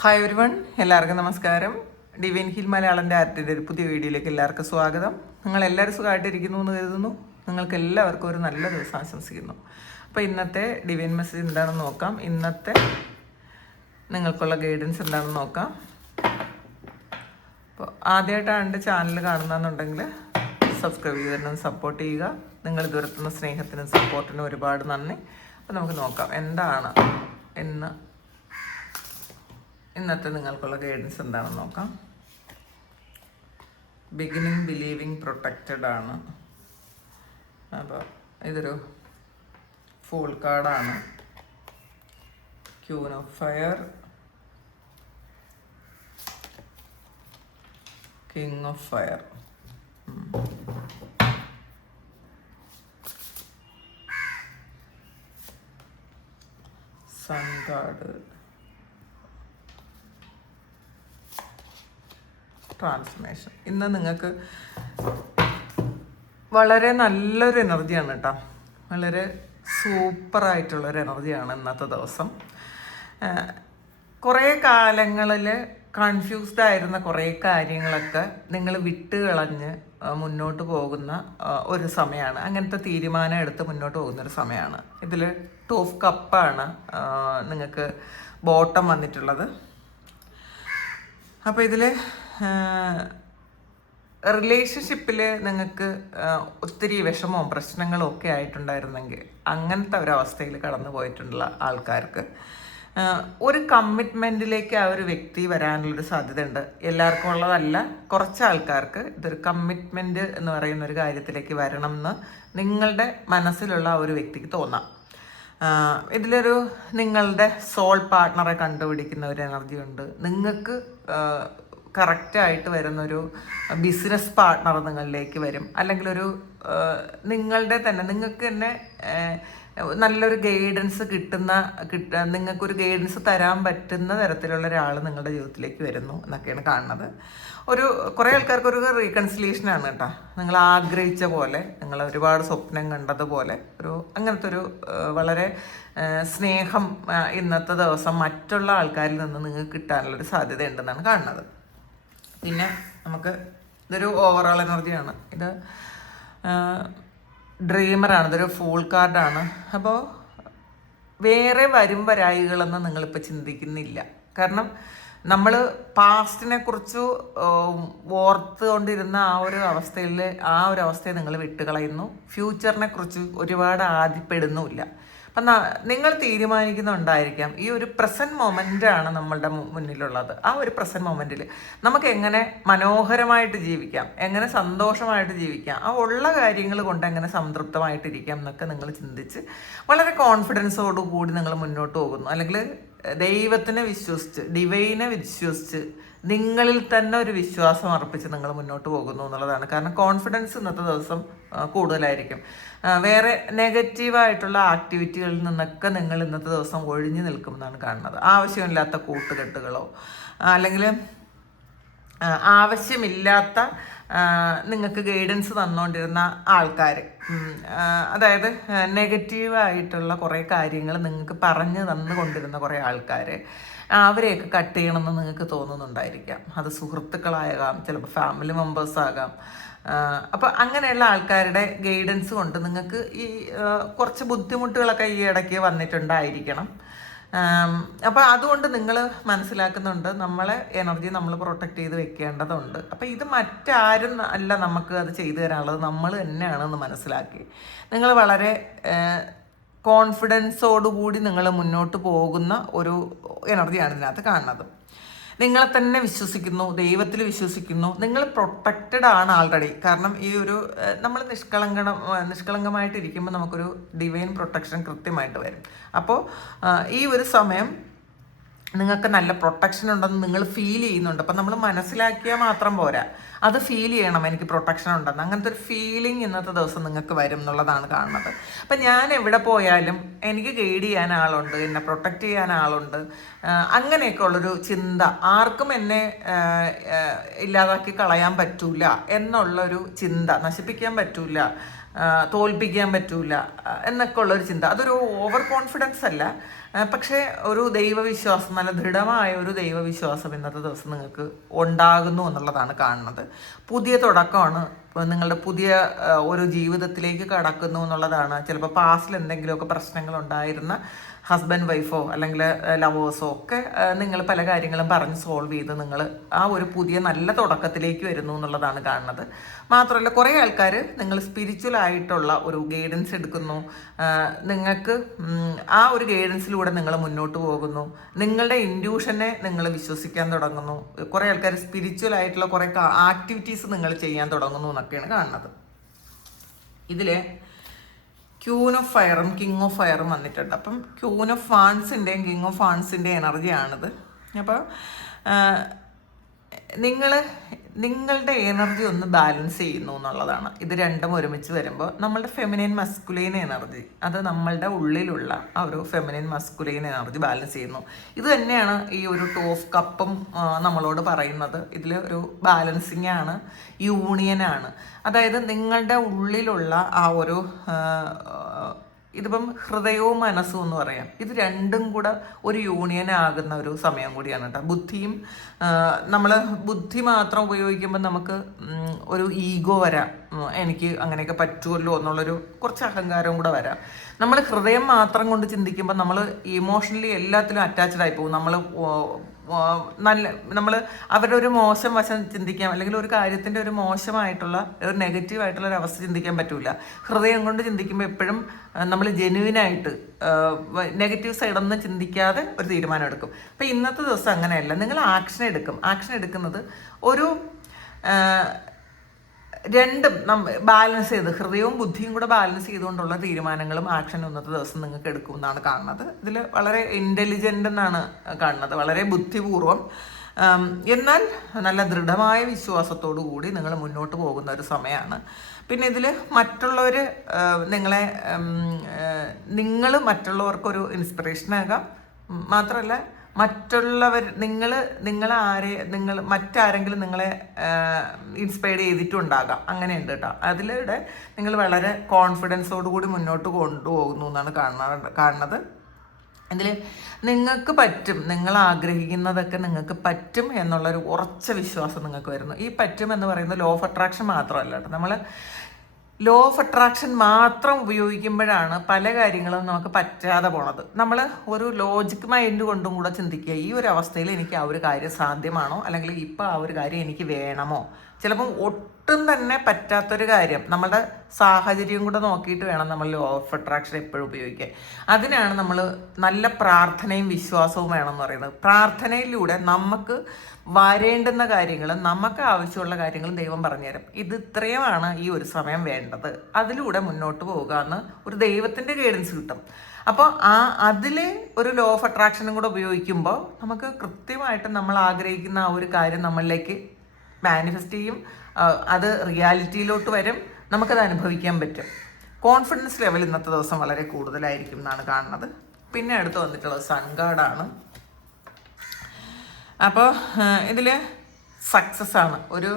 Hi everyone, എല്ലാവർക്കും നമസ്കാരം. Divine hill മലയാളൻ്റെ ആർട്ടിൻ്റെ ഒരു പുതിയ വീഡിയോയിലേക്ക് എല്ലാവർക്കും സ്വാഗതം. നിങ്ങളെല്ലാവരും സുഖമായിട്ടിരിക്കുന്നു എന്ന് കരുതുന്നു. നിങ്ങൾക്ക് എല്ലാവർക്കും ഒരു നല്ല ദിവസം ആശംസിക്കുന്നു. അപ്പോൾ ഇന്നത്തെ ഡിവൈൻ മെസ്സേജ് എന്താണെന്ന് നോക്കാം. ഇന്നത്തെ നിങ്ങൾക്കുള്ള ഗൈഡൻസ് എന്താണെന്ന് നോക്കാം. അപ്പോൾ ആദ്യമായിട്ടാണ് എൻ്റെ ചാനൽ കാണുന്നതെന്നുണ്ടെങ്കിൽ സബ്സ്ക്രൈബ് ചെയ്തിട്ട് സപ്പോർട്ട് ചെയ്യുക. നിങ്ങൾ ഇതുവരെത്തുന്ന സ്നേഹത്തിനും സപ്പോർട്ടിനും ഒരുപാട് നന്ദി. അപ്പോൾ നമുക്ക് നോക്കാം എന്താണ് ഇന്നത്തെ നിങ്ങൾക്കുള്ള ഗൈഡൻസ് എന്താണെന്ന് നോക്കാം. ബിഗിനിങ് ബിലീവിങ് പ്രൊട്ടക്റ്റഡ് ആണ്. അപ്പോൾ ഇതൊരു ഫൂൾ കാർഡാണ്. Queen of fire, king of fire, sun card, transformation. ഇന്ന് നിങ്ങൾക്ക് വളരെ നല്ലൊരു എനർജിയാണ് കേട്ടോ. വളരെ സൂപ്പറായിട്ടുള്ളൊരു എനർജിയാണ് ഇന്നത്തെ ദിവസം. കുറേ കാലങ്ങളിൽ കൺഫ്യൂസ്ഡ് ആയിരുന്ന കുറേ കാര്യങ്ങളൊക്കെ നിങ്ങൾ വിട്ടുകളഞ്ഞ് മുന്നോട്ട് പോകുന്ന ഒരു സമയമാണ്. അങ്ങനത്തെ തീരുമാനം എടുത്ത് മുന്നോട്ട് പോകുന്നൊരു സമയമാണ്. ഇതിൽ 2 ഓഫ് കപ്പാണ് നിങ്ങൾക്ക് ബോട്ടം വന്നിട്ടുള്ളത്. അപ്പോൾ ഇതിൽ റിലേഷൻഷിപ്പിൽ നിങ്ങൾക്ക് ഒത്തിരി വിഷമവും പ്രശ്നങ്ങളും ഒക്കെ ആയിട്ടുണ്ടായിരുന്നെങ്കിൽ അങ്ങനത്തെ ഒരവസ്ഥയിൽ കടന്നു പോയിട്ടുള്ള ആൾക്കാർക്ക് ഒരു കമ്മിറ്റ്മെൻറ്റിലേക്ക് ആ ഒരു വ്യക്തി വരാനുള്ളൊരു സാധ്യതയുണ്ട്. എല്ലാവർക്കും ഉള്ളതല്ല, കുറച്ച് ആൾക്കാർക്ക് ഇതൊരു കമ്മിറ്റ്മെൻറ്റ് എന്ന് പറയുന്ന ഒരു കാര്യത്തിലേക്ക് വരണം എന്ന് നിങ്ങളുടെ മനസ്സിലുള്ള ആ ഒരു വ്യക്തിക്ക് തോന്നാം. ഇതിലൊരു നിങ്ങളുടെ സോൾ പാർട്ട്ണറെ കണ്ടുപിടിക്കുന്ന ഒരു എനർജി ഉണ്ട്. നിങ്ങൾക്ക് കറക്റ്റായിട്ട് വരുന്നൊരു ബിസിനസ് പാർട്ട്ണർ നിങ്ങളിലേക്ക് വരും. അല്ലെങ്കിൽ ഒരു നിങ്ങൾക്ക് തന്നെ നല്ലൊരു ഗൈഡൻസ് നിങ്ങൾക്കൊരു ഗൈഡൻസ് തരാൻ പറ്റുന്ന തരത്തിലുള്ള ഒരാൾ നിങ്ങളുടെ ജീവിതത്തിലേക്ക് വരുന്നു എന്നൊക്കെയാണ് കാണുന്നത്. കുറേ ആൾക്കാർക്ക് ഒരു റീകൺസിലിയേഷനാണ് കേട്ടോ. നിങ്ങൾ ആഗ്രഹിച്ച പോലെ, നിങ്ങൾ ഒരുപാട് സ്വപ്നം കണ്ടതുപോലെ അങ്ങനത്തെ ഒരു വളരെ സ്നേഹം ഇന്നത്തെ ദിവസം മറ്റുള്ള ആൾക്കാരിൽ നിന്ന് നിങ്ങൾക്ക് കിട്ടാനുള്ളൊരു സാധ്യത ഉണ്ടെന്നാണ് കാണുന്നത്. പിന്നെ ഇതൊരു ഓവറോൾ എനർജിയാണ്. ഇത് ഡ്രീമറാണ്. ഇതൊരു ഫൂൾ കാർഡാണ്. അപ്പോൾ വേറെ വരായികളെന്ന് നിങ്ങളിപ്പോൾ ചിന്തിക്കുന്നില്ല. കാരണം നമ്മൾ പാസ്റ്റിനെ കുറിച്ച് ഓർത്തുകൊണ്ടിരുന്ന ആ ഒരു അവസ്ഥയെ നിങ്ങൾ വിട്ടുകളയുന്നു. ഫ്യൂച്ചറിനെ കുറിച്ച് ഒരുപാട് ആദ്യപ്പെടുന്നുമില്ല. അപ്പം നിങ്ങൾ തീരുമാനിക്കുന്നുണ്ടായിരിക്കാം ഈ ഒരു പ്രസൻറ്റ് മൊമെൻ്റാണ് നമ്മളുടെ മുന്നിലുള്ളത്. ആ ഒരു പ്രസൻറ്റ് മൊമെൻറ്റിൽ നമുക്ക് എങ്ങനെ മനോഹരമായിട്ട് ജീവിക്കാം, എങ്ങനെ സന്തോഷമായിട്ട് ജീവിക്കാം, ആ ഉള്ള കാര്യങ്ങൾ കൊണ്ട് എങ്ങനെ സംതൃപ്തമായിട്ടിരിക്കാം എന്നൊക്കെ നിങ്ങൾ ചിന്തിച്ച് വളരെ കോൺഫിഡൻസോടു കൂടി നിങ്ങൾ മുന്നോട്ട് പോകുന്നു. അല്ലെങ്കിൽ ദൈവത്തിനെ വിശ്വസിച്ച്, ഡിവൈനെ വിശ്വസിച്ച്, നിങ്ങളിൽ തന്നെ ഒരു വിശ്വാസം അർപ്പിച്ച് നിങ്ങൾ മുന്നോട്ട് പോകുന്നു എന്നുള്ളതാണ്. കാരണം കോൺഫിഡൻസ് ഇന്നത്തെ ദിവസം കൂടുതലായിരിക്കും. വേറെ നെഗറ്റീവായിട്ടുള്ള ആക്ടിവിറ്റികളിൽ നിന്നൊക്കെ നിങ്ങൾ ഇന്നത്തെ ദിവസം ഒഴിഞ്ഞു നിൽക്കുമെന്നാണ് കാണുന്നത്. ആവശ്യമില്ലാത്ത കൂട്ടുകെട്ടുകളോ അല്ലെങ്കിൽ ആവശ്യമില്ലാത്ത നിങ്ങൾക്ക് ഗൈഡൻസ് തന്നുകൊണ്ടിരുന്ന ആൾക്കാർ, അതായത് നെഗറ്റീവായിട്ടുള്ള കുറേ കാര്യങ്ങൾ നിങ്ങൾക്ക് പറഞ്ഞു തന്നുകൊണ്ടിരുന്ന കുറേ ആൾക്കാർ, അവരെയൊക്കെ കട്ട് ചെയ്യണമെന്ന് നിങ്ങൾക്ക് തോന്നുന്നുണ്ടായിരിക്കാം. അത് സുഹൃത്തുക്കളാകാം, ചിലപ്പോൾ ഫാമിലി മെമ്പേഴ്സാകാം. അപ്പോൾ അങ്ങനെയുള്ള ആൾക്കാരുടെ ഗൈഡൻസ് കൊണ്ട് നിങ്ങൾക്ക് ഈ കുറച്ച് ബുദ്ധിമുട്ടുകളൊക്കെ ഈ ഇടയ്ക്ക് വന്നിട്ടുണ്ടായിരിക്കണം. അപ്പോൾ അതുകൊണ്ട് നിങ്ങൾ മനസ്സിലാക്കുന്നുണ്ട് നമ്മളെ എനർജി നമ്മൾ പ്രൊട്ടക്റ്റ് ചെയ്ത് വെക്കേണ്ടതുണ്ട്. അപ്പോൾ ഇത് മറ്റാരും അല്ല നമുക്ക് അത് ചെയ്തു തരാനുള്ളത്, നമ്മൾ തന്നെയാണെന്ന് മനസ്സിലാക്കി നിങ്ങൾ വളരെ കോൺഫിഡൻസോടുകൂടി നിങ്ങൾ മുന്നോട്ട് പോകുന്ന ഒരു എനർജിയാണ് ഇതിനകത്ത് കാണുന്നത്. നിങ്ങളെ തന്നെ വിശ്വസിക്കുന്നു, ദൈവത്തിൽ വിശ്വസിക്കുന്നു, നിങ്ങൾ പ്രൊട്ടക്റ്റഡ് ആണ് ആൾറെഡി. കാരണം ഈ ഒരു നമ്മൾ നിഷ്കളങ്കമായിട്ടിരിക്കുമ്പോൾ നമുക്കൊരു ഡിവൈൻ പ്രൊട്ടക്ഷൻ കൃത്യമായിട്ട് വരും. അപ്പോൾ ഈ ഒരു സമയം നിങ്ങൾക്ക് നല്ല പ്രൊട്ടക്ഷൻ ഉണ്ടെന്ന് നിങ്ങൾ ഫീൽ ചെയ്യുന്നുണ്ട്. അപ്പം നമ്മൾ മനസ്സിലാക്കിയാൽ മാത്രം പോരാ, അത് ഫീൽ ചെയ്യണം എനിക്ക് പ്രൊട്ടക്ഷൻ ഉണ്ടെന്ന്. അങ്ങനത്തെ ഒരു ഫീലിംഗ് ഇന്നത്തെ ദിവസം നിങ്ങൾക്ക് വരും എന്നുള്ളതാണ് കാണുന്നത്. അപ്പം ഞാൻ എവിടെ പോയാലും എനിക്ക് ഗൈഡ് ചെയ്യാൻ ആളുണ്ട്, എന്നെ പ്രൊട്ടക്റ്റ് ചെയ്യാൻ ആളുണ്ട്, അങ്ങനെയൊക്കെ ഉള്ളൊരു ചിന്ത. ആർക്കും എന്നെ ഇല്ലാതാക്കി കളയാൻ പറ്റൂല എന്നുള്ളൊരു ചിന്ത, നശിപ്പിക്കാൻ പറ്റൂല, തോൽപ്പിക്കാൻ പറ്റൂല എന്നൊക്കെ ഉള്ളൊരു ചിന്ത. അതൊരു ഓവർ കോൺഫിഡൻസ് അല്ല, പക്ഷേ ഒരു ദൈവവിശ്വാസം, നല്ല ദൃഢമായ ഒരു ദൈവവിശ്വാസം ഇന്നത്തെ ദിവസം നിങ്ങൾക്ക് ഉണ്ടാകുന്നു എന്നുള്ളതാണ് കാണുന്നത്. പുതിയ തുടക്കമാണ്, നിങ്ങളുടെ പുതിയ ഒരു ജീവിതത്തിലേക്ക് കടക്കുന്നു എന്നുള്ളതാണ്. ചിലപ്പോൾ പാസ്റ്റിൽ എന്തെങ്കിലുമൊക്കെ പ്രശ്നങ്ങൾ ഉണ്ടായിരുന്ന ഹസ്ബൻഡ് വൈഫോ അല്ലെങ്കിൽ ലവേഴ്സോ ഒക്കെ നിങ്ങൾ പല കാര്യങ്ങളും പറഞ്ഞ് സോൾവ് ചെയ്ത് നിങ്ങൾ ആ ഒരു പുതിയ നല്ല തുടക്കത്തിലേക്ക് വരുന്നു എന്നുള്ളതാണ് കാണുന്നത്. മാത്രമല്ല കുറേ ആൾക്കാർ നിങ്ങൾ സ്പിരിച്വൽ ആയിട്ടുള്ള ഒരു ഗൈഡൻസ് എടുക്കുന്നു, നിങ്ങൾക്ക് ആ ഒരു ഗൈഡൻസിലൂടെ നിങ്ങൾ മുന്നോട്ട് പോകുന്നു, നിങ്ങളുടെ ഇൻഡ്യൂഷനെ നിങ്ങൾ വിശ്വസിക്കാൻ തുടങ്ങുന്നു. കുറേ ആൾക്കാർ സ്പിരിച്വൽ ആയിട്ടുള്ള കുറേ ആക്ടിവിറ്റീസ് നിങ്ങൾ ചെയ്യാൻ തുടങ്ങുന്നു എന്നൊക്കെയാണ് കാണുന്നത്. ഇതിൽ ക്യൂൻ ഓഫ് ഫയറും കിങ് ഓഫ് ഫയറും വന്നിട്ടുണ്ട്. അപ്പം ക്യൂൻ ഓഫ് ഫാൻസിൻ്റെയും കിങ് ഓഫ് ഫാൻസിൻ്റെയും എനർജിയാണിത്. അപ്പോൾ നിങ്ങളുടെ എനർജി ഒന്ന് ബാലൻസ് ചെയ്യുന്നു എന്നുള്ളതാണ്. ഇത് രണ്ടും ഒരുമിച്ച് വരുമ്പോൾ നമ്മളുടെ ഫെമിനിൻ മസ്കുലൈൻ എനർജി, അത് നമ്മളുടെ ഉള്ളിലുള്ള ആ ഒരു ഫെമിനിൻ മസ്കുലൈൻ എനർജി ബാലൻസ് ചെയ്യുന്നു. ഇത് തന്നെയാണ് ഈ ഒരു ടു ഓഫ് കപ്പും നമ്മളോട് പറയുന്നത്. ഇതിൽ ഒരു ബാലൻസിങ് ആണ്, യൂണിയനാണ്. അതായത് നിങ്ങളുടെ ഉള്ളിലുള്ള ആ ഒരു ഇതിപ്പം ഹൃദയവും മനസ്സും എന്ന് പറയാം, ഇത് രണ്ടും കൂടെ ഒരു യൂണിയൻ ആകുന്ന ഒരു സമയം കൂടിയാണ് കേട്ടോ. ബുദ്ധിയും നമ്മൾ ബുദ്ധി മാത്രം ഉപയോഗിക്കുമ്പോൾ നമുക്ക് ഒരു ഈഗോ വരാം, എനിക്ക് അങ്ങനെയൊക്കെ പറ്റുമല്ലോ എന്നുള്ളൊരു കുറച്ച് അഹങ്കാരവും കൂടെ വരാം. നമ്മൾ ഹൃദയം മാത്രം കൊണ്ട് ചിന്തിക്കുമ്പോൾ നമ്മൾ ഇമോഷണലി എല്ലാത്തിലും അറ്റാച്ച്ഡ് ആയി പോകും. നമ്മൾ അവരുടെ ഒരു മോശം വശം ചിന്തിക്കാം, അല്ലെങ്കിൽ ഒരു കാര്യത്തിൻ്റെ ഒരു മോശമായിട്ടുള്ള ഒരു നെഗറ്റീവായിട്ടുള്ള ഒരു അവസ്ഥ ചിന്തിക്കാൻ പറ്റില്ല. ഹൃദയം കൊണ്ട് ചിന്തിക്കുമ്പോൾ എപ്പോഴും നമ്മൾ ജെന്യുവിനായിട്ട് നെഗറ്റീവ് സൈഡൊന്നും ചിന്തിക്കാതെ ഒരു തീരുമാനം എടുക്കും. അപ്പം ഇന്നത്തെ ദിവസം അങ്ങനെയല്ല, നിങ്ങൾ ആക്ഷൻ എടുക്കും. ആക്ഷൻ എടുക്കുന്നത് ഒരു രണ്ടും ബാലൻസ് ചെയ്ത്, ഹൃദയവും ബുദ്ധിയും കൂടെ ബാലൻസ് ചെയ്തുകൊണ്ടുള്ള തീരുമാനങ്ങളും ആക്ഷനും ഇന്നത്തെ ദിവസം നിങ്ങൾക്ക് എടുക്കും എന്നാണ് കാണുന്നത്. ഇതിൽ വളരെ ഇൻ്റലിജൻ്റ് എന്നാണ് കാണുന്നത്, വളരെ ബുദ്ധിപൂർവം എന്നാൽ നല്ല ദൃഢമായ വിശ്വാസത്തോടു കൂടി നിങ്ങൾ മുന്നോട്ട് പോകുന്ന ഒരു സമയമാണ്. പിന്നെ ഇതിൽ മറ്റുള്ളവർ നിങ്ങൾ മറ്റുള്ളവർക്കൊരു ഇൻസ്പിറേഷനാകാം. മാത്രമല്ല മറ്റാരെങ്കിലും നിങ്ങളെ ഇൻസ്പയർ ചെയ്തിട്ടുണ്ടാകാം, അങ്ങനെയുണ്ട് കേട്ടോ. അതിലൂടെ നിങ്ങൾ വളരെ കോൺഫിഡൻസോടു കൂടി മുന്നോട്ട് കൊണ്ടുപോകുന്നു എന്നാണ് കാണുന്നത്. ഇതിൽ നിങ്ങൾക്ക് പറ്റും, നിങ്ങൾ ആഗ്രഹിക്കുന്നതൊക്കെ നിങ്ങൾക്ക് പറ്റും എന്നുള്ളൊരു ഉറച്ച വിശ്വാസം നിങ്ങൾക്ക് വരുന്നു. ഈ പറ്റും എന്ന് പറയുന്നത് ലോ ഓഫ് അട്രാക്ഷൻ മാത്രമല്ല കേട്ടോ. നമ്മൾ ലോ ഓഫ് അട്രാക്ഷൻ മാത്രം ഉപയോഗിക്കുമ്പോഴാണ് പല കാര്യങ്ങളും നമുക്ക് പറ്റാതെ പോണത്. നമ്മൾ ഒരു ലോജിക് മൈൻഡ് കൊണ്ടും കൂടെ ചിന്തിക്കുക, ഈ ഒരു അവസ്ഥയിൽ എനിക്ക് ആ ഒരു കാര്യം സാധ്യമാണോ, അല്ലെങ്കിൽ ഇപ്പോൾ ആ ഒരു കാര്യം എനിക്ക് വേണമോ. ചിലപ്പം ഒട്ടും തന്നെ പറ്റാത്തൊരു കാര്യം നമ്മുടെ സാഹചര്യം കൂടെ നോക്കിയിട്ട് വേണം നമ്മൾ ലോ ഓഫ് അട്രാക്ഷൻ എപ്പോഴും ഉപയോഗിക്കാൻ. അതിനാണ് നമ്മൾ നല്ല പ്രാർത്ഥനയും വിശ്വാസവും വേണമെന്ന് പറയുന്നത്. പ്രാർത്ഥനയിലൂടെ നമുക്ക് വരേണ്ടുന്ന കാര്യങ്ങളും നമുക്ക് ആവശ്യമുള്ള കാര്യങ്ങളും ദൈവം പറഞ്ഞുതരും. ഇത് ഇത്രയുമാണ് ഈ ഒരു സമയം വേണ്ടത്, അതിലൂടെ മുന്നോട്ട് പോകുക എന്ന് ഒരു ദൈവത്തിൻ്റെ ഗൈഡൻസ് കിട്ടും. അപ്പോൾ അതിൽ ഒരു ലോ ഓഫ് അട്രാക്ഷനും കൂടെ ഉപയോഗിക്കുമ്പോൾ നമുക്ക് കൃത്യമായിട്ട് നമ്മൾ ആഗ്രഹിക്കുന്ന ആ ഒരു കാര്യം നമ്മളിലേക്ക് മാനിഫെസ്റ്റ് ചെയ്യും, അത് റിയാലിറ്റിയിലോട്ട് വരും, നമുക്കത് അനുഭവിക്കാൻ പറ്റും. കോൺഫിഡൻസ് ലെവൽ ഇന്നത്തെ ദിവസം വളരെ കൂടുതലായിരിക്കും എന്നാണ് കാണുന്നത്. പിന്നെ അടുത്ത് വന്നിട്ടുള്ളത് സൺ കാർഡാണ്. അപ്പോൾ ഇതിൽ സക്സസ് ആണ്. ഒരു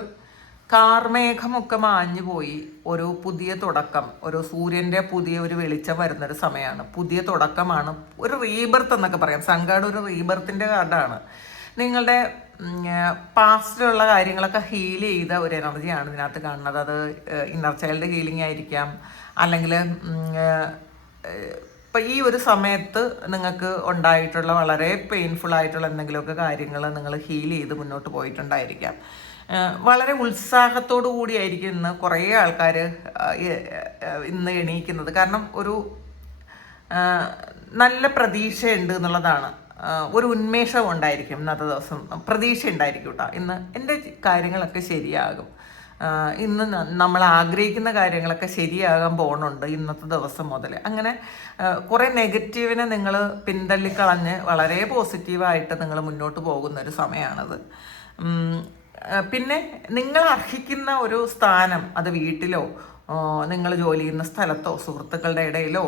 കാർമേഘമൊക്കെ മാഞ്ഞു പോയി, ഒരു പുതിയ തുടക്കം, ഒരു സൂര്യൻ്റെ പുതിയ ഒരു വെളിച്ചം വരുന്നൊരു സമയമാണ്. പുതിയ തുടക്കമാണ്, ഒരു റീബർത്ത് എന്നൊക്കെ പറയാം. സൺ കാർഡ് ഒരു റീബർത്തിൻ്റെ കാർഡാണ്. നിങ്ങളുടെ പാസ്റ്റിലുള്ള കാര്യങ്ങളൊക്കെ ഹീൽ ചെയ്ത ഒരു എനർജിയാണ് ഇതിനകത്ത് കാണുന്നത്. അത് ഇന്നർ ചൈൽഡ് ഹീലിംഗ് ആയിരിക്കാം, അല്ലെങ്കിൽ ഇപ്പം ഈ ഒരു സമയത്ത് നിങ്ങൾക്ക് ഉണ്ടായിട്ടുള്ള വളരെ പെയിൻഫുൾ ആയിട്ടുള്ള എന്തെങ്കിലുമൊക്കെ കാര്യങ്ങൾ നിങ്ങൾ ഹീൽ ചെയ്ത് മുന്നോട്ട് പോയിട്ടുണ്ടായിരിക്കാം. വളരെ ഉത്സാഹത്തോടു കൂടിയായിരിക്കും ഇന്ന് കുറേ ആൾക്കാർ ഇന്ന് എണീക്കുന്നത്. കാരണം ഒരു നല്ല പ്രതീക്ഷയുണ്ട് എന്നുള്ളതാണ്. ഒരു ഉന്മേഷം ഉണ്ടായിരിക്കും ഇന്നത്തെ ദിവസം, പ്രതീക്ഷ ഉണ്ടായിരിക്കും കേട്ടോ. ഇന്ന് എൻ്റെ കാര്യങ്ങളൊക്കെ ശരിയാകും, ഇന്ന് നമ്മൾ ആഗ്രഹിക്കുന്ന കാര്യങ്ങളൊക്കെ ശരിയാകാൻ പോകുന്നുണ്ട് ഇന്നത്തെ ദിവസം മുതൽ. അങ്ങനെ കുറേ നെഗറ്റീവിനെ നിങ്ങൾ പിന്തള്ളിക്കളഞ്ഞ് വളരെ പോസിറ്റീവായിട്ട് നിങ്ങൾ മുന്നോട്ട് പോകുന്ന ഒരു സമയമാണത്. പിന്നെ നിങ്ങൾ അർഹിക്കുന്ന ഒരു സ്ഥാനം, അത് വീട്ടിലോ നിങ്ങൾ ജോലി ചെയ്യുന്ന സ്ഥലത്തോ സുഹൃത്തുക്കളുടെ ഇടയിലോ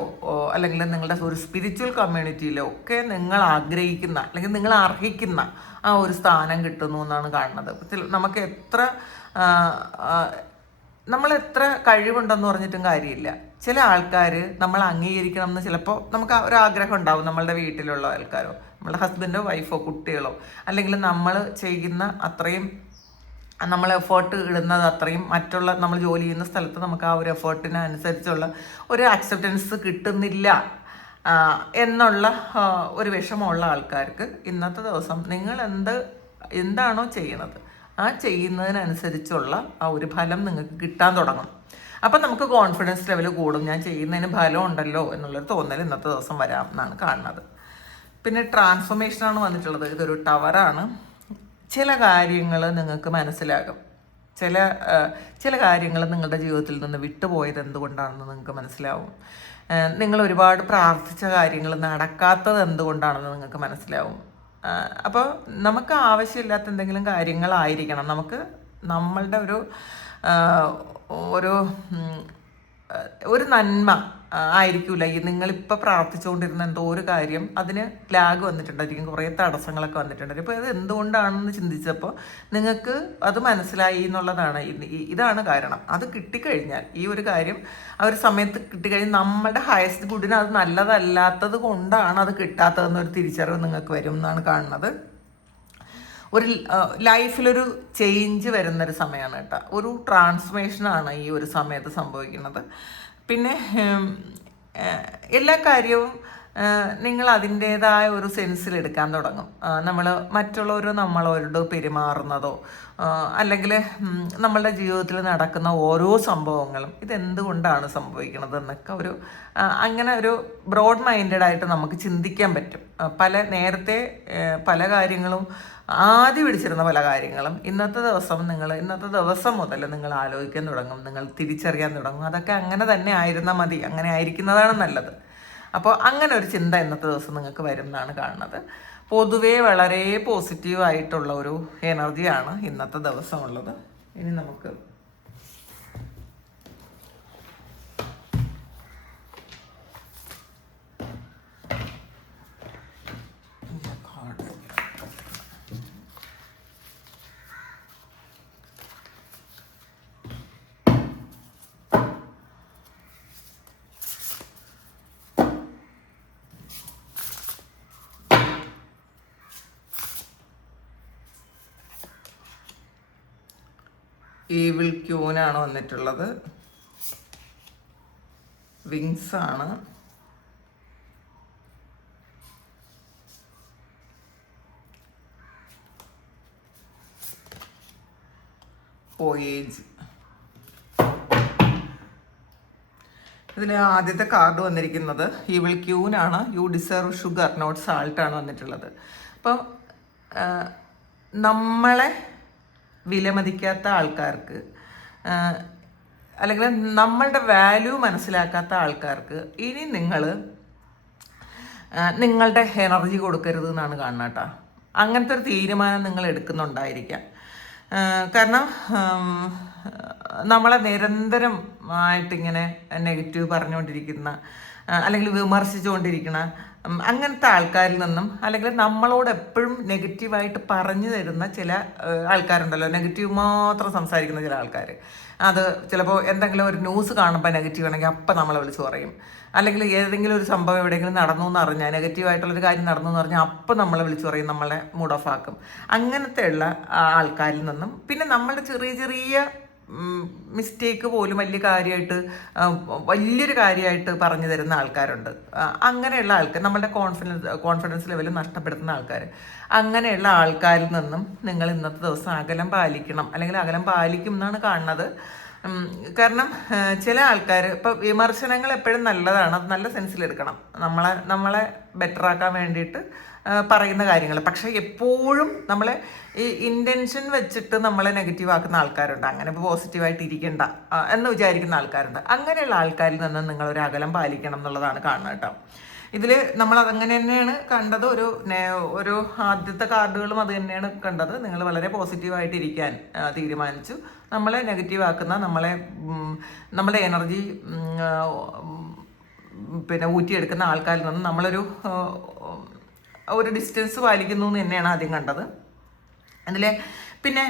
അല്ലെങ്കിൽ നിങ്ങളുടെ ഒരു സ്പിരിച്വൽ കമ്മ്യൂണിറ്റിയിലോ ഒക്കെ നിങ്ങൾ ആഗ്രഹിക്കുന്ന അല്ലെങ്കിൽ നിങ്ങൾ അർഹിക്കുന്ന ആ ഒരു സ്ഥാനം കിട്ടുന്നു എന്നാണ് കാണുന്നത്. നമുക്ക് എത്ര നമ്മൾ എത്ര കഴിവുണ്ടെന്ന് പറഞ്ഞിട്ടും കാര്യമില്ല. ചില ആൾക്കാർ നമ്മൾ അംഗീകരിക്കണം എന്ന് ചിലപ്പോൾ നമുക്ക് ഒരു ആഗ്രഹം ഉണ്ടാവും. നമ്മളുടെ വീട്ടിലുള്ള ആൾക്കാരോ നമ്മളുടെ ഹസ്ബൻഡോ വൈഫോ കുട്ടികളോ, അല്ലെങ്കിൽ നമ്മൾ ചെയ്യുന്ന അത്രയും നമ്മൾ എഫേർട്ട് ഇടുന്നത് അത്രയും മറ്റുള്ള നമ്മൾ ജോലി ചെയ്യുന്ന സ്ഥലത്ത് നമുക്ക് ആ ഒരു എഫേർട്ടിന് അനുസരിച്ചുള്ള ഒരു അക്സെപ്റ്റൻസ് കിട്ടുന്നില്ല എന്നുള്ള ഒരു വിഷമമുള്ള ആൾക്കാർക്ക് ഇന്നത്തെ ദിവസം നിങ്ങൾ എന്താണോ ചെയ്യണത് ആ ചെയ്യുന്നതിനനുസരിച്ചുള്ള ആ ഒരു ഫലം നിങ്ങൾക്ക് കിട്ടാൻ തുടങ്ങും. അപ്പം നമുക്ക് കോൺഫിഡൻസ് ലെവൽ കൂടും. ഞാൻ ചെയ്യുന്നതിന് ഫലം ഉണ്ടല്ലോ എന്നുള്ളൊരു തോന്നൽ ഇന്നത്തെ ദിവസം വരാം എന്നാണ് കാണുന്നത്. പിന്നെ ട്രാൻസ്ഫോർമേഷനാണ് വന്നിട്ടുള്ളത്. ഇതൊരു ടവറാണ്. ചില കാര്യങ്ങൾ നിങ്ങൾക്ക് മനസ്സിലാകും. ചില കാര്യങ്ങൾ നിങ്ങളുടെ ജീവിതത്തിൽ നിന്ന് വിട്ടുപോയത് എന്തുകൊണ്ടാണെന്ന് നിങ്ങൾക്ക് മനസ്സിലാവും. നിങ്ങൾ ഒരുപാട് പ്രാർത്ഥിച്ച കാര്യങ്ങൾ നടക്കാത്തത് എന്തുകൊണ്ടാണെന്ന് നിങ്ങൾക്ക് മനസ്സിലാവും. അപ്പോൾ നമുക്ക് ആവശ്യമില്ലാത്ത എന്തെങ്കിലും കാര്യങ്ങളായിരിക്കണം. നമുക്ക് നമ്മളുടെ ഒരു നന്മ ആയിരിക്കില്ല ഈ നിങ്ങളിപ്പോൾ പ്രാർത്ഥിച്ചുകൊണ്ടിരുന്ന എന്തോ ഒരു കാര്യം അതിന് ലാഗ് വന്നിട്ടുണ്ടായിരിക്കും, കുറേ തടസ്സങ്ങളൊക്കെ വന്നിട്ടുണ്ടായിരിക്കും. അപ്പോൾ ഇത് എന്തുകൊണ്ടാണെന്ന് ചിന്തിച്ചപ്പോൾ നിങ്ങൾക്ക് അത് മനസ്സിലായി എന്നുള്ളതാണ്. ഇതാണ് കാരണം. അത് കിട്ടിക്കഴിഞ്ഞാൽ ഈ ഒരു കാര്യം ആ ഒരു സമയത്ത് കിട്ടിക്കഴിഞ്ഞാൽ നമ്മുടെ ഹയസ്റ്റ് ഗുഡിന് അത് നല്ലതല്ലാത്തത് കൊണ്ടാണ് അത് കിട്ടാത്തതെന്നൊരു തിരിച്ചറിവ് നിങ്ങൾക്ക് വരും എന്നാണ് കാണുന്നത്. ഒരു ലൈഫിലൊരു ചേഞ്ച് വരുന്നൊരു സമയമാണ് കേട്ടോ. ഒരു ട്രാൻസ്ഫോർമേഷനാണ് ഈ ഒരു സമയത്ത് സംഭവിക്കുന്നത്. പിന്നെ എല്ലാ കാര്യവും നിങ്ങൾ അതിൻ്റേതായ ഒരു സെൻസിൽ എടുക്കാൻ തുടങ്ങും. നമ്മൾ നമ്മളോട് പെരുമാറുന്നതോ അല്ലെങ്കിൽ നമ്മളുടെ ജീവിതത്തിൽ നടക്കുന്ന ഓരോ സംഭവങ്ങളും ഇതെന്തുകൊണ്ടാണ് സംഭവിക്കുന്നത് എന്നൊക്കെ അങ്ങനെ ഒരു ബ്രോഡ് മൈൻഡഡ് ആയിട്ട് നമുക്ക് ചിന്തിക്കാൻ പറ്റും. നേരത്തെ പല കാര്യങ്ങളും ആദ്യം പിടിച്ചിരുന്ന പല കാര്യങ്ങളും ഇന്നത്തെ ദിവസം മുതൽ നിങ്ങൾ ആലോചിക്കാൻ തുടങ്ങും, നിങ്ങൾ തിരിച്ചറിയാൻ തുടങ്ങും. അതൊക്കെ അങ്ങനെ തന്നെ ആയിരുന്നാൽ മതി, അങ്ങനെ ആയിരിക്കുന്നതാണ് നല്ലത്. അപ്പോൾ അങ്ങനെ ഒരു ചിന്ത ഇന്നത്തെ ദിവസം നിങ്ങൾക്ക് വരും എന്നാണ് കാണുന്നത്. പൊതുവേ വളരെ പോസിറ്റീവായിട്ടുള്ള ഒരു എനർജിയാണ് ഇന്നത്തെ ദിവസം ഉള്ളത്. ഇനി നമുക്ക് ഈവിൾ ക്യൂനാണ് വന്നിട്ടുള്ളത്. വിങ്സ് ആണ്. പോയേജ്. ഇതിൽ ആദ്യത്തെ കാർഡ് വന്നിരിക്കുന്നത് ഈവിൾ ക്യൂനാണ്. You deserve sugar not salt ആണ് വന്നിട്ടുള്ളത്. അപ്പോൾ നമ്മളെ വിലമതിക്കാത്ത ആൾക്കാർക്ക് അല്ലെങ്കിൽ നമ്മളുടെ വാല്യൂ മനസ്സിലാക്കാത്ത ആൾക്കാർക്ക് ഇനി നിങ്ങളുടെ എനർജി കൊടുക്കരുത് എന്നാണ് കാണുന്നത് കേട്ടോ. അങ്ങനത്തെ ഒരു തീരുമാനം നിങ്ങൾ എടുക്കുന്നുണ്ടായിരിക്കാം. കാരണം നമ്മളെ നിരന്തരമായിട്ടിങ്ങനെ നെഗറ്റീവ് പറഞ്ഞുകൊണ്ടിരിക്കുന്ന അല്ലെങ്കിൽ വിമർശിച്ചുകൊണ്ടിരിക്കുന്ന അങ്ങനത്തെ ആൾക്കാരിൽ നിന്നും, അല്ലെങ്കിൽ നമ്മളോട് എപ്പോഴും നെഗറ്റീവായിട്ട് പറഞ്ഞു തരുന്ന ചില ആൾക്കാരുണ്ടല്ലോ, നെഗറ്റീവ് മാത്രം സംസാരിക്കുന്ന ചില ആൾക്കാർ. അത് ചിലപ്പോൾ എന്തെങ്കിലും ഒരു ന്യൂസ് കാണുമ്പോൾ നെഗറ്റീവ് ആണെങ്കിൽ അപ്പം നമ്മളെ വിളിച്ച് പറയും. അല്ലെങ്കിൽ ഏതെങ്കിലും ഒരു സംഭവം എവിടെയെങ്കിലും നടന്നു എന്ന് അറിഞ്ഞാൽ, നെഗറ്റീവായിട്ടുള്ളൊരു കാര്യം നടന്നു എന്ന് പറഞ്ഞാൽ അപ്പം നമ്മളെ വിളിച്ച് പറയും, നമ്മളെ മൂഡ് ഓഫ് ആക്കും. അങ്ങനത്തെ ഉള്ള ആൾക്കാരിൽ നിന്നും, പിന്നെ നമ്മളുടെ ചെറിയ ചെറിയ മിസ്റ്റേക്ക് പോലും വലിയൊരു കാര്യമായിട്ട് പറഞ്ഞു തരുന്ന ആൾക്കാരുണ്ട്. അങ്ങനെയുള്ള ആൾക്കാർ നമ്മളുടെ കോൺഫിഡൻസ് ലെവൽ നഷ്ടപ്പെടുത്തുന്ന ആൾക്കാർ. അങ്ങനെയുള്ള ആൾക്കാരിൽ നിന്നും നിങ്ങൾ ഇന്നത്തെ ദിവസം അകലം പാലിക്കണം, അല്ലെങ്കിൽ അകലം പാലിക്കും എന്നാണ് കാണുന്നത്. കാരണം ചില ആൾക്കാർ ഇപ്പോൾ വിമർശനങ്ങൾ എപ്പോഴും നല്ലതാണ്, അത് നല്ല സെൻസിലെടുക്കണം. നമ്മളെ ബെറ്ററാക്കാൻ വേണ്ടിയിട്ട് പറയുന്ന കാര്യങ്ങൾ. പക്ഷേ എപ്പോഴും നമ്മളെ ഈ ഇൻറ്റൻഷൻ വെച്ചിട്ട് നമ്മളെ നെഗറ്റീവ് ആക്കുന്ന ആൾക്കാരുണ്ട്. അങ്ങനെ ഇപ്പോൾ പോസിറ്റീവായിട്ട് ഇരിക്കണ്ട എന്ന് വിചാരിക്കുന്ന ആൾക്കാരുണ്ട്. അങ്ങനെയുള്ള ആൾക്കാരിൽ നിന്ന് നിങ്ങളൊരു അകലം പാലിക്കണം എന്നുള്ളതാണ് കാണുന്നത് കേട്ടോ. ഇതിൽ നമ്മൾ അതങ്ങനെ തന്നെയാണ് കണ്ടത്. ഒരു ആദ്യത്തെ കാർഡുകളും അത് തന്നെയാണ് കണ്ടത്. നിങ്ങൾ വളരെ പോസിറ്റീവായിട്ട് ഇരിക്കാൻ തീരുമാനിച്ചു. നമ്മളെ നെഗറ്റീവ് ആക്കുന്ന നമ്മുടെ എനർജി പിന്നെ ഊറ്റിയെടുക്കുന്ന ആൾക്കാരിൽ നിന്ന് നമ്മളൊരു ഡിസ്റ്റൻസ് പാലിക്കുന്നു എന്ന് തന്നെയാണ് ആദ്യം കണ്ടത്. അതിൽ പിന്നെ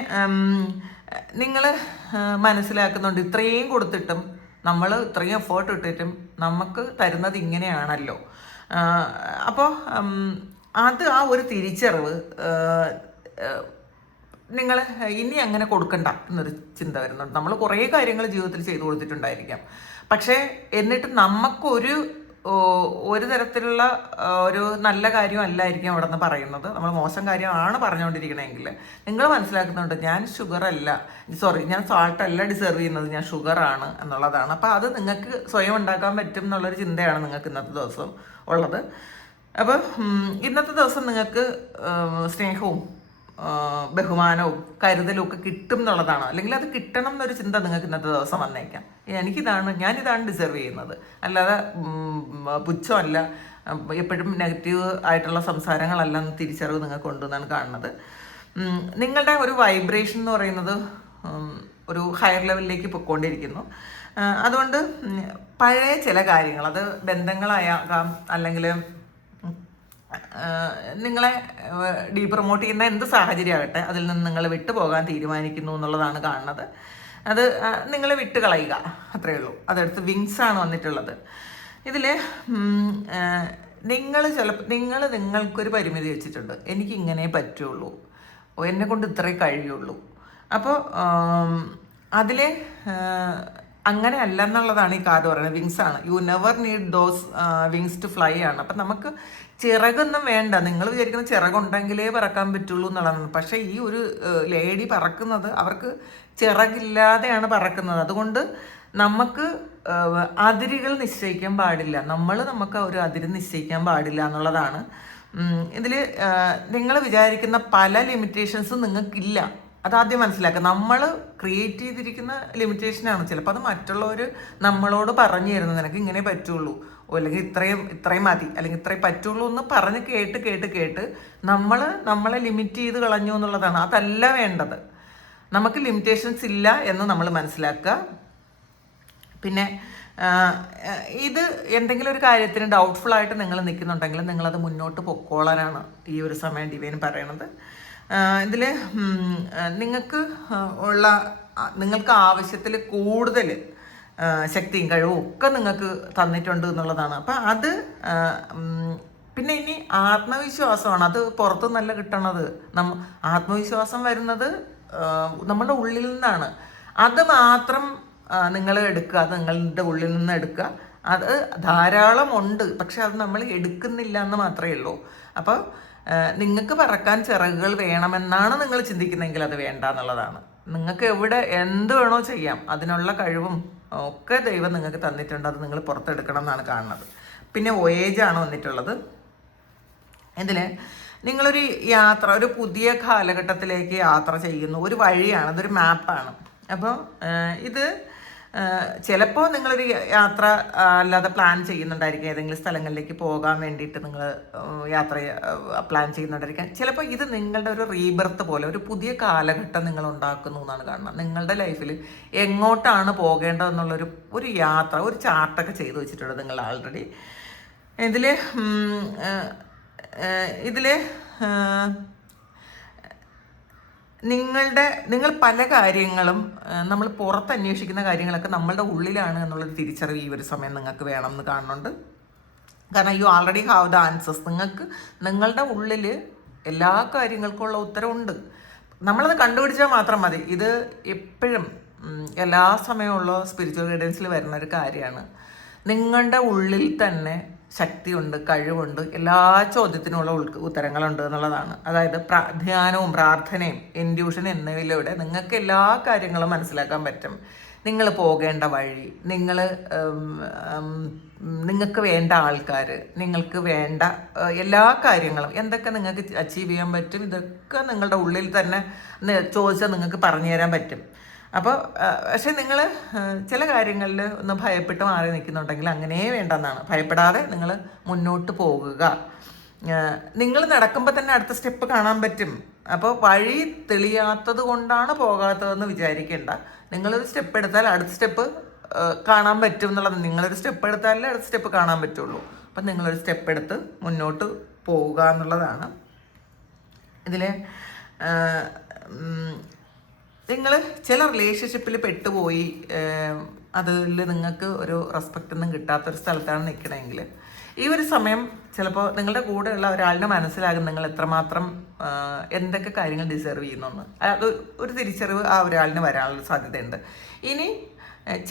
നിങ്ങൾ മനസ്സിലാക്കുന്നുണ്ട് ഇത്രയും കൊടുത്തിട്ടും നമ്മൾ ഇത്രയും എഫേർട്ട് ഇട്ടിട്ടും നമുക്ക് തരുന്നത് ഇങ്ങനെയാണല്ലോ. അപ്പോൾ അത് ആ ഒരു തിരിച്ചറിവ് നിങ്ങൾ ഇനി അങ്ങനെ കൊടുക്കണ്ട എന്നൊരു ചിന്ത വരുന്നുണ്ട്. നമ്മൾ കുറേ കാര്യങ്ങൾ ജീവിതത്തിൽ ചെയ്തു കൊടുത്തിട്ടുണ്ടായിരിക്കാം, പക്ഷേ എന്നിട്ട് നമുക്കൊരു ഒരു തരത്തിലുള്ള ഒരു നല്ല കാര്യമല്ലായിരിക്കും അവിടെ നിന്ന് പറയുന്നത്. നമ്മൾ മോശം കാര്യമാണ് പറഞ്ഞുകൊണ്ടിരിക്കണമെങ്കിൽ നിങ്ങൾ മനസ്സിലാക്കുന്നുണ്ട് ഞാൻ ഞാൻ സാൾട്ട് അല്ല ഡിസേർവ് ചെയ്യുന്നത്, ഞാൻ ഷുഗറാണ് എന്നുള്ളതാണ്. അപ്പോൾ അത് നിങ്ങൾക്ക് സ്വയം ഉണ്ടാക്കാൻ പറ്റും എന്നുള്ളൊരു ചിന്തയാണ് നിങ്ങൾക്ക് ഇന്നത്തെ ദിവസം ഉള്ളത്. അപ്പോൾ ഇന്നത്തെ ദിവസം നിങ്ങൾക്ക് സ്നേഹവും ബഹുമാനവും കരുതലും ഒക്കെ കിട്ടും എന്നുള്ളതാണ്. അല്ലെങ്കിൽ അത് കിട്ടണം എന്നൊരു ചിന്ത നിങ്ങൾക്ക് ഇന്നത്തെ ദിവസം വന്നേക്കാം. ഞാനിതാണ് ഡിസേർവ് ചെയ്യുന്നത്, അല്ലാതെ പുച്ഛമല്ല, എപ്പോഴും നെഗറ്റീവ് ആയിട്ടുള്ള സംസാരങ്ങളല്ല എന്ന് തിരിച്ചറിവ് നിങ്ങൾക്ക് കൊണ്ടുവന്നാണ് കാണുന്നത്. നിങ്ങളുടെ ഒരു വൈബ്രേഷൻ എന്ന് പറയുന്നത് ഒരു ഹയർ ലെവലിലേക്ക് പൊയ്ക്കൊണ്ടിരിക്കുന്നു. അതുകൊണ്ട് പഴയ ചില കാര്യങ്ങൾ, അത് ബന്ധങ്ങളാകാം, അല്ലെങ്കിൽ നിങ്ങളെ ഡീപ്രമോട്ട് ചെയ്യുന്ന എന്ത് സാഹചര്യമാകട്ടെ, അതിൽ നിന്ന് നിങ്ങൾ വിട്ടുപോകാൻ തീരുമാനിക്കുന്നു എന്നുള്ളതാണ് കാണുന്നത്. അത് നിങ്ങൾ വിട്ട് കളയുക, അത്രയേ ഉള്ളൂ. അതെടുത്ത് വിങ്സാണ് വന്നിട്ടുള്ളത്. ഇതിൽ നിങ്ങൾക്കൊരു പരിമിതി വെച്ചിട്ടുണ്ട്. എനിക്കിങ്ങനെ പറ്റുള്ളൂ, എന്നെ കൊണ്ട് ഇത്രേ കഴിയുള്ളൂ. അപ്പോൾ അതിൽ അങ്ങനെ അല്ല എന്നുള്ളതാണ് ഈ കാർഡ് പറയുന്നത്. വിങ്സാണ്. You never need those wings to fly ആണ്. അപ്പം നമുക്ക് ചിറകൊന്നും വേണ്ട. നിങ്ങൾ വിചാരിക്കുന്ന ചിറകുണ്ടെങ്കിലേ പറക്കാൻ പറ്റുള്ളൂ എന്നുള്ളതാണ്. പക്ഷേ ഈ ഒരു ലേഡി പറക്കുന്നത് അവർക്ക് ചിറകില്ലാതെയാണ് പറക്കുന്നത്. അതുകൊണ്ട് നമുക്ക് അതിരുകൾ നിശ്ചയിക്കാൻ പാടില്ല. നമുക്ക് ഒരു അതിര് നിശ്ചയിക്കാൻ പാടില്ല എന്നുള്ളതാണ്. ഇതിൽ നിങ്ങൾ വിചാരിക്കുന്ന പല ലിമിറ്റേഷൻസും നിങ്ങൾക്കില്ല. അതാദ്യം മനസ്സിലാക്കുക. നമ്മൾ ക്രിയേറ്റ് ചെയ്തിരിക്കുന്ന ലിമിറ്റേഷനാണ്. ചിലപ്പോൾ അത് മറ്റുള്ളവർ നമ്മളോട് പറഞ്ഞു തരുന്നത്, നിനക്ക് ഇങ്ങനെ പറ്റുള്ളൂ, അല്ലെങ്കിൽ ഇത്രയും മതി, അല്ലെങ്കിൽ ഇത്രയും പറ്റുള്ളൂ എന്ന് പറഞ്ഞ് കേട്ട് നമ്മളെ ലിമിറ്റ് ചെയ്ത് കളഞ്ഞു എന്നുള്ളതാണ്. അതല്ല വേണ്ടത്. നമുക്ക് ലിമിറ്റേഷൻസ് ഇല്ല എന്ന് നമ്മൾ മനസ്സിലാക്കുക. പിന്നെ ഇത് എന്തെങ്കിലും ഒരു കാര്യത്തിന് ഡൗട്ട്ഫുൾ ആയിട്ട് നിങ്ങൾ നിൽക്കുന്നുണ്ടെങ്കിൽ നിങ്ങളത് മുന്നോട്ട് പൊക്കോളാനാണ് ഈ ഒരു സമയം ഡിവൈൻ പറയണത്. ഇതിൽ നിങ്ങൾക്ക് ആവശ്യത്തിൽ കൂടുതൽ ശക്തിയും കഴിവും ഒക്കെ നിങ്ങൾക്ക് തന്നിട്ടുണ്ട് എന്നുള്ളതാണ്. അപ്പം അത് പിന്നെ ഇനി ആത്മവിശ്വാസമാണ്. അത് പുറത്തുനിന്നല്ല കിട്ടണത്. ആത്മവിശ്വാസം വരുന്നത് നമ്മുടെ ഉള്ളിൽ നിന്നാണ്. അത് മാത്രം നിങ്ങൾ എടുക്കുക, അത് നിങ്ങളുടെ ഉള്ളിൽ നിന്ന് എടുക്കുക. അത് ധാരാളം ഉണ്ട്, പക്ഷെ അത് നമ്മൾ എടുക്കുന്നില്ല എന്ന് മാത്രമേ ഉള്ളൂ. അപ്പോൾ നിങ്ങൾക്ക് പറക്കാൻ ചിറകുകൾ വേണമെന്നാണ് നിങ്ങൾ ചിന്തിക്കുന്നതെങ്കിൽ അത് വേണ്ട എന്നുള്ളതാണ്. നിങ്ങൾക്ക് എവിടെ എന്ത് വേണോ ചെയ്യാം, അതിനുള്ള കഴിവും ഒക്കെ ദൈവം നിങ്ങൾക്ക് തന്നിട്ടുണ്ട്. അത് നിങ്ങൾ പുറത്തെടുക്കണം എന്നാണ് കാണുന്നത്. പിന്നെ വോയേജാണ് വന്നിട്ടുള്ളത്. ഇതിൽ നിങ്ങളൊരു യാത്ര, ഒരു പുതിയ കാലഘട്ടത്തിലേക്ക് യാത്ര ചെയ്യുന്നു. ഒരു വഴിയാണ്, അതൊരു മാപ്പാണ്. അപ്പോൾ ഇത് ചിലപ്പോൾ നിങ്ങളൊരു യാത്ര അല്ലാതെ പ്ലാൻ ചെയ്യുന്നുണ്ടായിരിക്കും. ഏതെങ്കിലും സ്ഥലങ്ങളിലേക്ക് പോകാൻ വേണ്ടിയിട്ട് നിങ്ങൾ യാത്ര പ്ലാൻ ചെയ്യുന്നുണ്ടായിരിക്കാം. ചിലപ്പോൾ ഇത് നിങ്ങളുടെ ഒരു റീബർത്ത് പോലെ ഒരു പുതിയ കാലഘട്ടം നിങ്ങൾ ഉണ്ടാക്കുന്നു എന്നാണ് കാണുന്നത്. നിങ്ങളുടെ ലൈഫിൽ എങ്ങോട്ടാണ് പോകേണ്ടതെന്നുള്ളൊരു യാത്ര, ഒരു ചാർട്ടൊക്കെ ചെയ്തു വെച്ചിട്ടുണ്ട് നിങ്ങൾ ആൾറെഡി. ഇതിൽ നിങ്ങൾ പല കാര്യങ്ങളും, നമ്മൾ പുറത്ത് അന്വേഷിക്കുന്ന കാര്യങ്ങളൊക്കെ നമ്മളുടെ ഉള്ളിലാണ് എന്നുള്ളൊരു തിരിച്ചറിവ് ഈ ഒരു സമയം നിങ്ങൾക്ക് വേണം എന്ന് കാണുന്നുണ്ട്. കാരണം you already have the answers. നിങ്ങളുടെ ഉള്ളിൽ എല്ലാ കാര്യങ്ങൾക്കുള്ള ഉത്തരവുണ്ട്. നമ്മളത് കണ്ടുപിടിച്ചാൽ മാത്രം മതി. ഇത് എപ്പോഴും എല്ലാ സമയമുള്ള സ്പിരിച്വൽ ഗൈഡൻസിൽ വരുന്ന ഒരു കാര്യമാണ്. നിങ്ങളുടെ ഉള്ളിൽ തന്നെ ശക്തിയുണ്ട്, കഴിവുണ്ട്, എല്ലാ ചോദ്യത്തിനുള്ള ഉത്തരങ്ങളുണ്ട് എന്നുള്ളതാണ്. അതായത് ധ്യാനവും പ്രാർത്ഥനയും ഇൻഡ്യൂഷൻ എന്നിവയിലൂടെ നിങ്ങൾക്ക് എല്ലാ കാര്യങ്ങളും മനസ്സിലാക്കാൻ പറ്റും. നിങ്ങൾ പോകേണ്ട വഴി, നിങ്ങൾക്ക് വേണ്ട ആൾക്കാർ, നിങ്ങൾക്ക് വേണ്ട എല്ലാ കാര്യങ്ങളും എന്തൊക്കെ നിങ്ങൾക്ക് അച്ചീവ് ചെയ്യാൻ പറ്റും, ഇതൊക്കെ നിങ്ങളുടെ ഉള്ളിൽ തന്നെ ചോദിച്ചാൽ നിങ്ങൾക്ക് പറഞ്ഞു തരാൻ പറ്റും. അപ്പോൾ പക്ഷെ നിങ്ങൾ ചില കാര്യങ്ങളിൽ ഒന്ന് ഭയപ്പെട്ട് മാറി നിൽക്കുന്നുണ്ടെങ്കിൽ അങ്ങനെ വേണ്ടെന്നാണ്. ഭയപ്പെടാതെ നിങ്ങൾ മുന്നോട്ട് പോകുക. നിങ്ങൾ നടക്കുമ്പോൾ തന്നെ അടുത്ത സ്റ്റെപ്പ് കാണാൻ പറ്റും. അപ്പോൾ വഴി തെളിയാത്തത് കൊണ്ടാണ് പോകാത്തതെന്ന് വിചാരിക്കേണ്ട. നിങ്ങളൊരു സ്റ്റെപ്പ് എടുത്താൽ അടുത്ത സ്റ്റെപ്പ് കാണാൻ പറ്റും എന്നുള്ളത്. നിങ്ങളൊരു സ്റ്റെപ്പ് എടുത്താലേ അടുത്ത സ്റ്റെപ്പ് കാണാൻ പറ്റുള്ളൂ. അപ്പം നിങ്ങളൊരു സ്റ്റെപ്പ് എടുത്ത് മുന്നോട്ട് പോവുക എന്നുള്ളതാണ്. ഇതിൽ നിങ്ങൾ ചില റിലേഷൻഷിപ്പിൽ പെട്ടുപോയി, അതിൽ നിങ്ങൾക്ക് ഒരു റെസ്പെക്റ്റ് ഒന്നും കിട്ടാത്തൊരു സ്ഥലത്താണ് നിൽക്കണമെങ്കിൽ ഈ ഒരു സമയം ചിലപ്പോൾ നിങ്ങളുടെ കൂടെയുള്ള ഒരാളിനെ മനസ്സിലാകും നിങ്ങൾ എത്രമാത്രം എന്തൊക്കെ കാര്യങ്ങൾ ഡിസേർവ് ചെയ്യുന്നു. അത് ഒരു തിരിച്ചറിവ് ആ ഒരാളിന് വരാനുള്ള സാധ്യതയുണ്ട്. ഇനി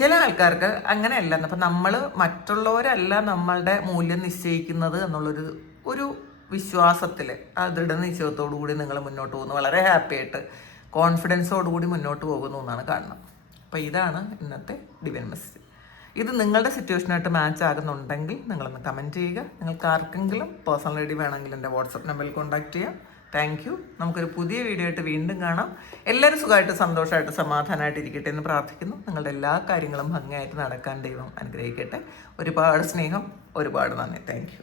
ചില ആൾക്കാർക്ക് അങ്ങനെയല്ല. അപ്പം നമ്മൾ മറ്റുള്ളവരല്ല നമ്മളുടെ മൂല്യം നിശ്ചയിക്കുന്നത് എന്നുള്ളൊരു വിശ്വാസത്തിൽ, ആ ദൃഢനിശ്ചയത്തോടു കൂടി നിങ്ങൾ മുന്നോട്ട് പോകുന്നു, വളരെ ഹാപ്പി ആയിട്ട് കോൺഫിഡൻസോടുകൂടി മുന്നോട്ട് പോകുന്നു എന്നാണ് കാണുന്നത്. അപ്പോൾ ഇതാണ് ഇന്നത്തെ ഡിവൈൻ മെസ്സേജ്. ഇത് നിങ്ങളുടെ സിറ്റുവേഷനായിട്ട് മാച്ച് ആകുന്നുണ്ടെങ്കിൽ നിങ്ങളൊന്ന് കമൻറ്റ് ചെയ്യുക. നിങ്ങൾക്ക് ആർക്കെങ്കിലും പേഴ്സണൽ ഐ ഡി വേണമെങ്കിൽ എൻ്റെ വാട്സപ്പ് നമ്പറിൽ കോൺടാക്റ്റ് ചെയ്യാം. Thank you. നമുക്കൊരു പുതിയ വീഡിയോ ആയിട്ട് വീണ്ടും കാണാം. എല്ലാവരും സുഖമായിട്ട് സന്തോഷമായിട്ട് സമാധാനമായിട്ട് ഇരിക്കട്ടെ എന്ന് പ്രാർത്ഥിക്കുന്നു. നിങ്ങളുടെ എല്ലാ കാര്യങ്ങളും ഭംഗിയായിട്ട് നടക്കാൻ ദൈവം അനുഗ്രഹിക്കട്ടെ. ഒരുപാട് സ്നേഹം, ഒരുപാട് നന്ദി. Thank you.